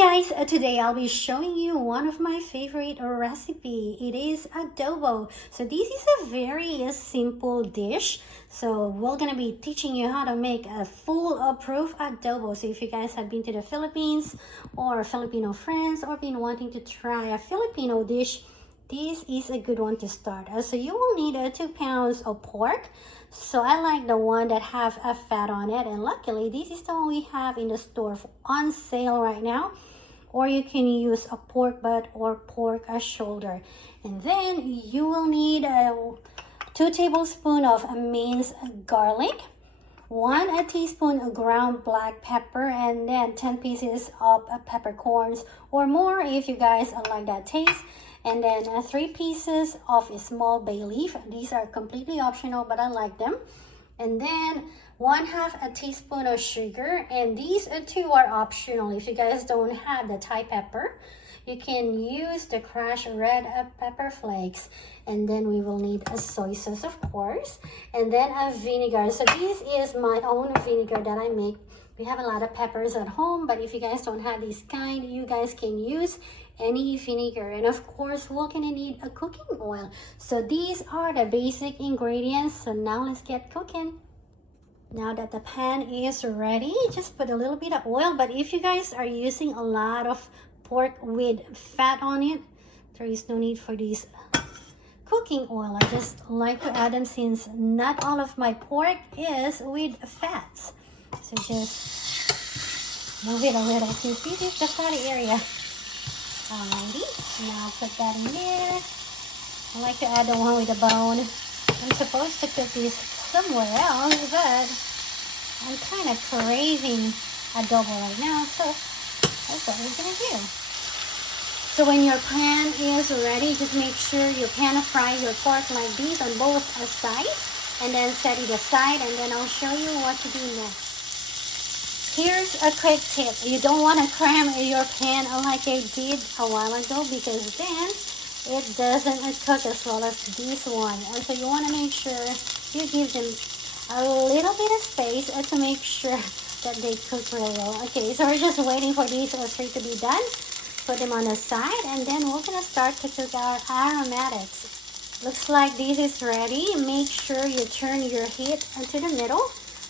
guys, today I'll be showing you one of my favorite recipe. It is adobo. So this is a very simple dish. So we're gonna be teaching you how to make a foolproof adobo. So if you guys have been to the Philippines or Filipino friends or been wanting to try a Filipino dish, this is a good one to start. So you will need 2 pounds of pork. So I like the one that have a fat on it, and luckily this is the one we have in the store on sale right now. Or you can use a pork butt or pork shoulder. And then you will need 2 tablespoons of minced garlic, 1 teaspoon of ground black pepper, and then 10 pieces of peppercorns or more if you guys like that taste. And then 3 pieces of a small bay leaf. These are completely optional, but I like them. And then 1/2 teaspoon of sugar, and these 2 are optional. If you guys don't have the Thai pepper, you can use the crushed red pepper flakes. And then we will need a soy sauce, of course, and then a vinegar. So this is my own vinegar that I make. We have a lot of peppers at home, but if you guys don't have this kind, you guys can use any vinegar. And of course, we're gonna need a cooking oil. So these are the basic ingredients. So now let's get cooking. Now that the pan is ready, just put a little bit of oil. But if you guys are using a lot of pork with fat on it, there is no need for this cooking oil. I just like to add them since not all of my pork is with fats. So just move it a little since this is the fatty area. Alrighty, now put that in there. I like to add the one with the bone. I'm supposed to cook this somewhere else, but I'm kind of craving adobo right now, so that's what we're gonna do. So when your pan is ready, just make sure you pan fry your pork like this on both sides, and then set it aside, and then I'll show you what to do next. Here's a quick tip. You don't want to cram your pan like I did a while ago, because then it doesn't cook as well as this one. And so you want to make sure you give them a little bit of space to make sure that they cook really well. Okay, so we're just waiting for these 3 to be done. Put them on the side, and then we're going to start to cook our aromatics. Looks like this is ready. Make sure you turn your heat to the middle.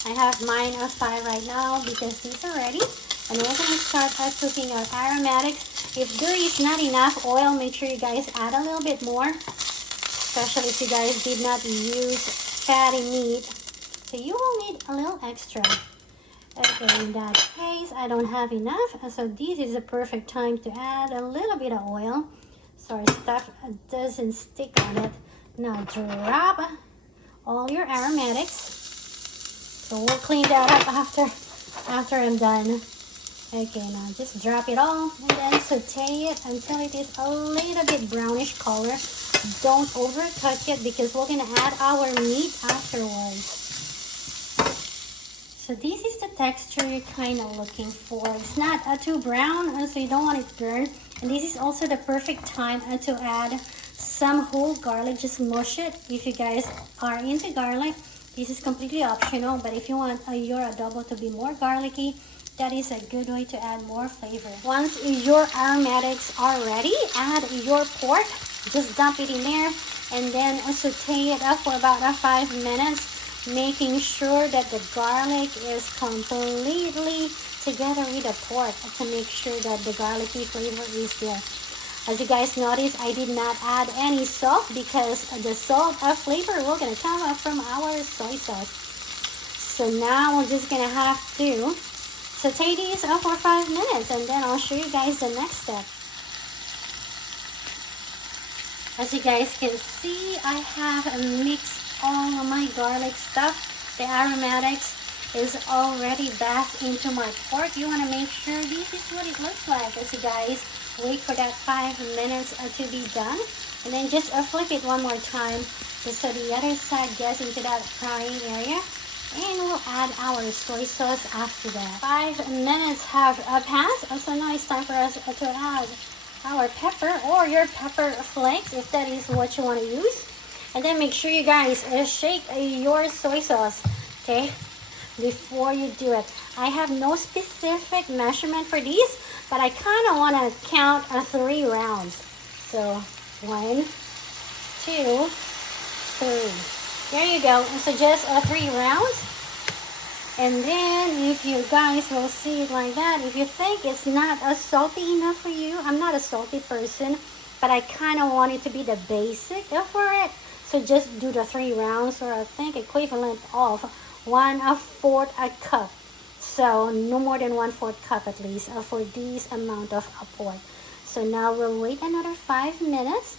I have mine on 5 right now because these are ready. And we're going to start cooking our aromatics. If there is not enough oil, make sure you guys add a little bit more. Especially if you guys did not use fatty meat. So you will need a little extra. Okay, in that case, I don't have enough. So this is the perfect time to add a little bit of oil, so our stuff doesn't stick on it. Now drop all your aromatics. So we'll clean that up after I'm done. Okay, now just drop it all and then saute it until it is a little bit brownish color. Don't overcook it because we're gonna add our meat afterwards. So this is the texture you're kind of looking for. It's not too brown, so you don't want it burned. And this is also the perfect time to add some whole garlic. Just mush it if you guys are into garlic. This is completely optional, but if you want your adobo to be more garlicky, that is a good way to add more flavor. Once your aromatics are ready, add your pork. Just dump it in there and then saute it up for about 5 minutes, making sure that the garlic is completely together with the pork to make sure that the garlicky flavor is there. As you guys notice, I did not add any salt because the salt flavor will gonna come up from our soy sauce. So now we're just gonna have to saute these for 5 minutes, and then I'll show you guys the next step. As you guys can see, I have mixed all of my garlic stuff. The aromatics is already bathed into my pork. You want to make sure this is what it looks like. As you guys wait for that 5 minutes to be done, and then just flip it one more time just so the other side gets into that frying area, and we'll add our soy sauce after that. 5 minutes have passed, so now it's time for us to add our pepper or your pepper flakes if that is what you want to use. And then make sure you guys shake your soy sauce. Okay, before you do it. I have no specific measurement for these, but I kind of want to count 3 rounds. So 1, 2, 3. There you go. So just 3 rounds. And then if you guys will see it like that, if you think it's not salty enough for you, I'm not a salty person, but I kind of want it to be the basic for it. So just do the 3 rounds, or I think equivalent of 1/4 cup. So no more than 1/4 cup at least for this amount of pork. So now we'll wait another 5 minutes.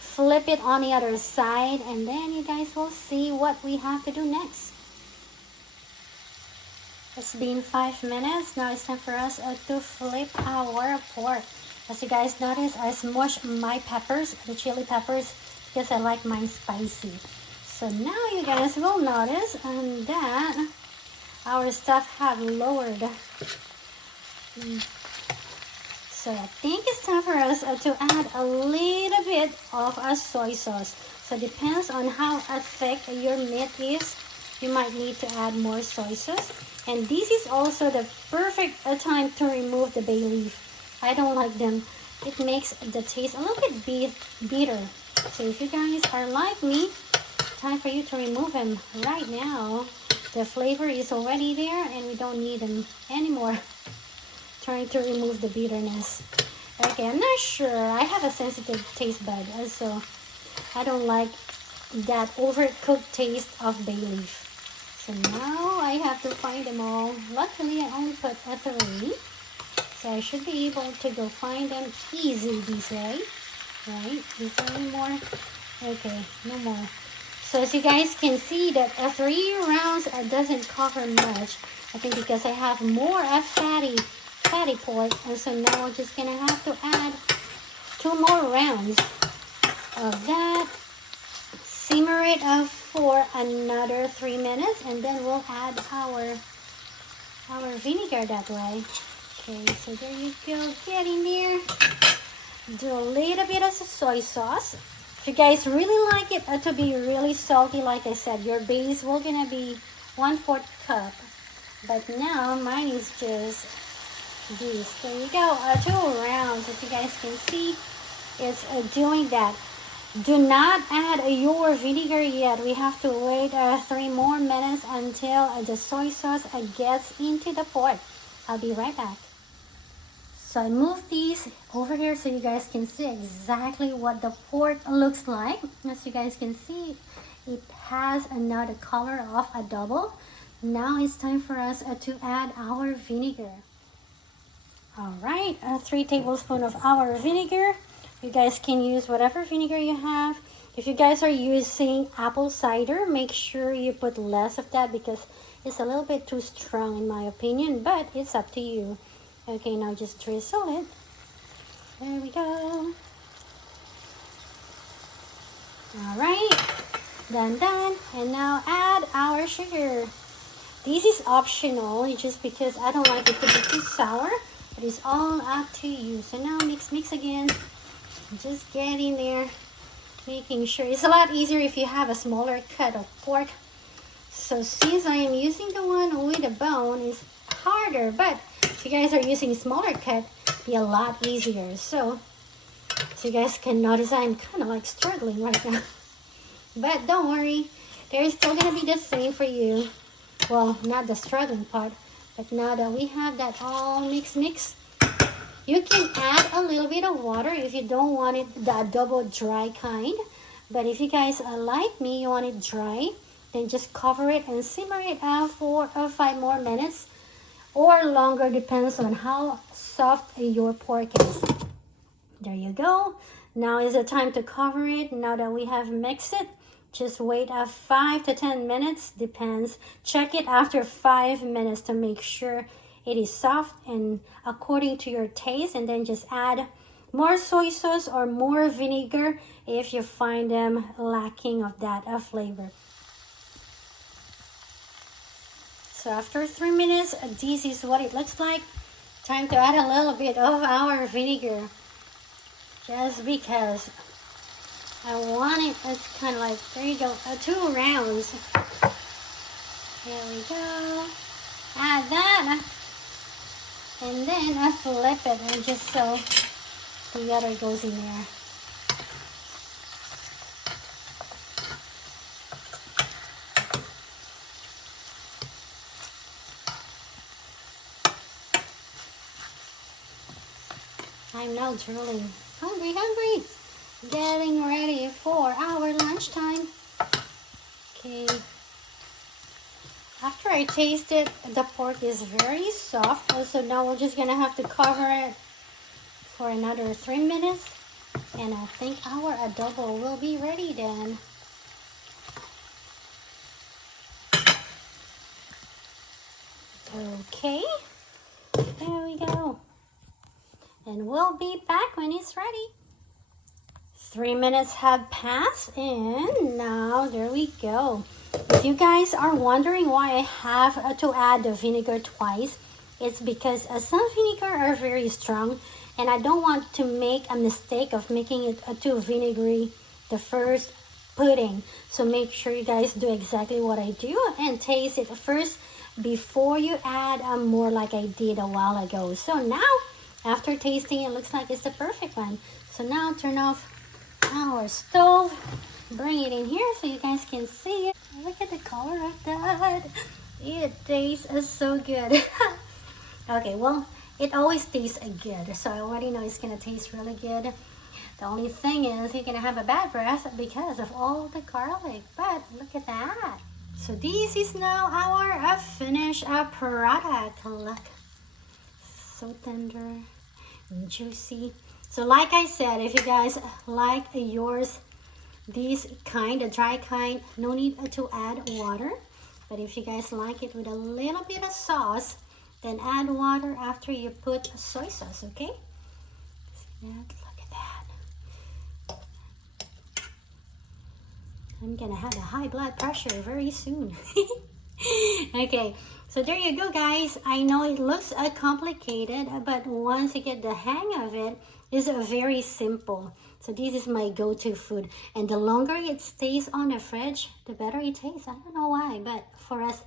Flip it on the other side, and then you guys will see what we have to do next. It's been 5 minutes. Now it's time for us to flip our pork. As you guys notice, I smushed my peppers, the chili peppers, because I like mine spicy. So now you guys will notice that our stuff have lowered. So I think it's time for us to add a little bit of soy sauce. So it depends on how thick your meat is. You might need to add more soy sauce. And this is also the perfect time to remove the bay leaf. I don't like them. It makes the taste a little bit bitter. So if you guys are like me, time for you to remove them right now. The flavor is already there and we don't need them anymore. Trying to remove the bitterness. Okay, I'm not sure. I have a sensitive taste bud, so I don't like that overcooked taste of bay leaf. So now I have to find them all. Luckily, I only put 3. So I should be able to go find them easy this way. Right? Is there any more? Okay, no more. So as you guys can see that 3 rounds doesn't cover much. I think because I have more fatty pork. And so now we're just going to have to add 2 more rounds of that. Simmer it for another 3 minutes, and then we'll add our vinegar that way. Okay, so there you go. Get in there. Do a little bit of soy sauce. If you guys really like it to be really salty, like I said, your base will gonna be 1/4 cup. But now mine is just this. There you go. 2 rounds. As you guys can see, it's doing that. Do not add your vinegar yet. We have to wait 3 more minutes until the soy sauce gets into the pork. I'll be right back. So I moved these over here so you guys can see exactly what the pork looks like. As you guys can see, it has another color of adobo. Now it's time for us to add our vinegar. Alright, 3 tablespoons of our vinegar. You guys can use whatever vinegar you have. If you guys are using apple cider, make sure you put less of that because it's a little bit too strong in my opinion, but it's up to you. Okay, now just drizzle it. There we go. Alright, done. And now add our sugar. This is optional just because I don't like it to be too sour. It is all up to you. So now mix again. Just get in there, making sure. It's a lot easier if you have a smaller cut of pork. So since I am using the one with a bone, it's harder. But if you guys are using smaller cut, it'll be a lot easier. So you guys can notice I'm kind of like struggling right now. But don't worry, they're still going to be the same for you. Well, not the struggling part. But now that we have that all mix, you can add a little bit of water if you don't want it the adobo dry kind. But if you guys like me, you want it dry, then just cover it and simmer it for 5 more minutes or longer, depends on how soft your pork is. There you go. Now is the time to cover it. Now that we have mixed it, just wait 5 to 10 minutes, depends. Check it after 5 minutes to make sure it is soft and according to your taste, and then just add more soy sauce or more vinegar if you find them lacking of that flavor. So after 3 minutes, this is what it looks like. Time to add a little bit of our vinegar, just because I want it. It's kind of like, there you go, 2 rounds. There we go. Add that. And then I flip it and just so the other goes in there. I'm now truly hungry. Getting ready for our lunchtime. Okay. After I taste it, the pork is very soft. So now we're just gonna have to cover it for another 3 minutes. And I think our adobo will be ready then. Okay, there we go. And we'll be back when it's ready. 3 minutes have passed and now there we go. If you guys are wondering why I have to add the vinegar twice, it's because some vinegar are very strong and I don't want to make a mistake of making it too vinegary the first pudding. So make sure you guys do exactly what I do and taste it first before you add more like I did a while ago. So now, after tasting, it looks like it's the perfect one. So now turn off our stove, bring it in here so you guys can see it. Look at the color of that. It tastes so good. Okay, well, it always tastes good, so I already know it's gonna taste really good. The only thing is you're gonna have a bad breath because of all the garlic, but look at that. So this is now our finished product. Look, so tender and juicy. So like I said, if you guys like yours, this kind, the dry kind, no need to add water. But if you guys like it with a little bit of sauce, then add water after you put soy sauce, okay? Look at that. I'm gonna have a high blood pressure very soon. Okay, so there you go, guys. I know it looks complicated, but once you get the hang of it, it's very simple. So this is my go-to food. And the longer it stays on the fridge, the better it tastes. I don't know why, but for us,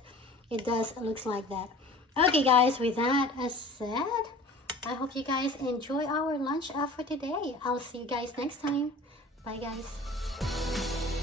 it does looks like that. Okay, guys, with that said, I hope you guys enjoy our lunch for today. I'll see you guys next time. Bye, guys.